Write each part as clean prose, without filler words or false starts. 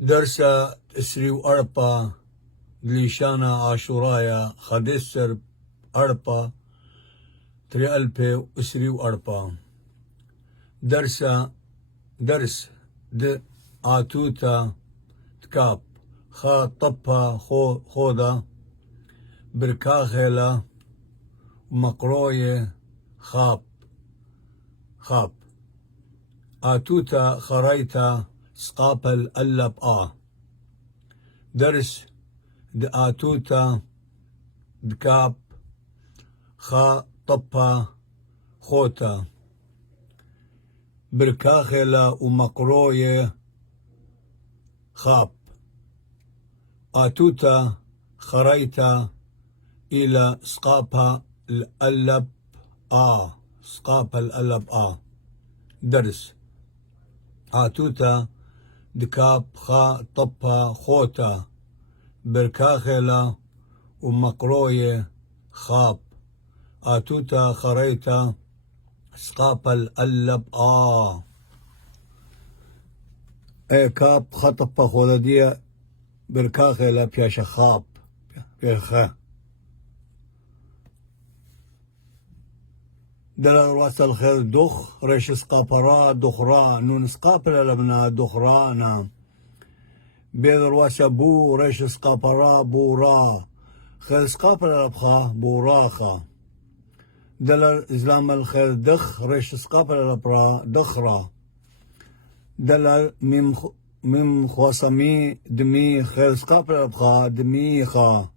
درس اسري وأربا دليشانا عاشورايا خدسر أربا تري ألبي اسري وأربا درس د آتوتا تكاب خا طبا خودا بركاخيلا مقروية خاب آتوتا خريتا سقابل ألب درس د آتوتا دكاب خا طبا خوتا بركاخيلا ومقروية خاب آتوتا خريتا إلى سقابا الألب سقابا الألب درس آتوتا دكاب خا طبا خوتا بركاخيلا ومقروية خاب آتوتا خريتا سقابا الألب كاب خطبا خودا دي بركاخيلا بياشا خاب بيخا دل رواس الخير دخ ريش سقابرا دخرا نون سقابلا لبنا دخرانا بيد رواس بو ريش سقابرا بورا خير سقابلا لبخا بوراخا دل إزلام الخير دخ ريش سقابلا لبرا دخرا دل مم خواسمي دمي خير سقابلا لبخا دميخا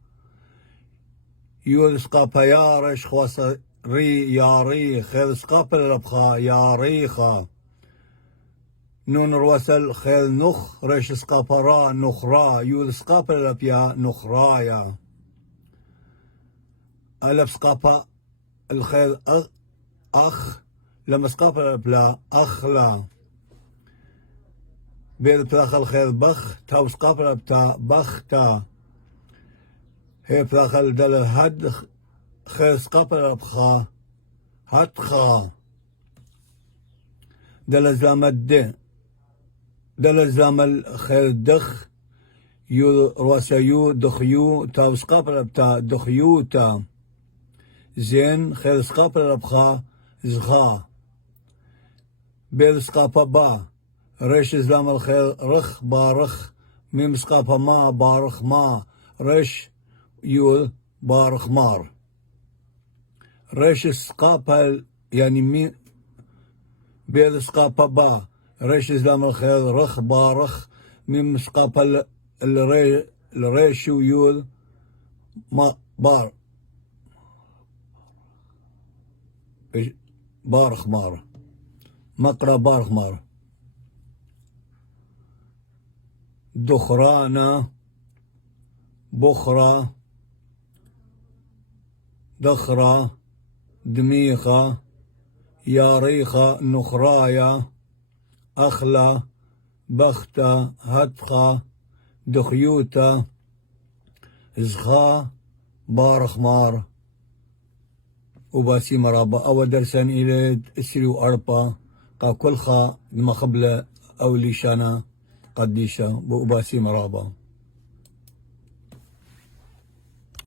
يول سقابا يارش خواسا ري ياري خير سقابل لبخا ياريخا نون روسل خير نخ ريش سقابرا نخرا يول سقابل لبيا نخرايا ألف سقابا الخير أخ لما سقابل لبلا أخلا بيد بلاخ الخير بخ تاو سقابل لبتا بختا هي بلاخ الدل هد خير سقابل لبخا هتخا دل زامد دل زامل خير دخ يو روسيو دخيو تاو سقابل لبتا دخيوتا زين خير سقابل لبخا زخا بيل سقابا با ريش زلام الخير رخ بارخ ميم سقابا ما بارخ ما ريش يول بارخ مار ريش سقابل يعني مي بيل سقابا با ريش زلام الخير رخ بارخ ميم سقابل الريش يول ما بار بارخ مار مقرا بارخ مار دخرانا بخرا دخرا دميخا ياريخا نخرايا أخلا بختا هتخا دخيوتا زخا بارخمار وباسي مرابا أو درسان إلى اسريو أربا قا كل خا المخبلة أو ليشانا قديشة وباسي مرابا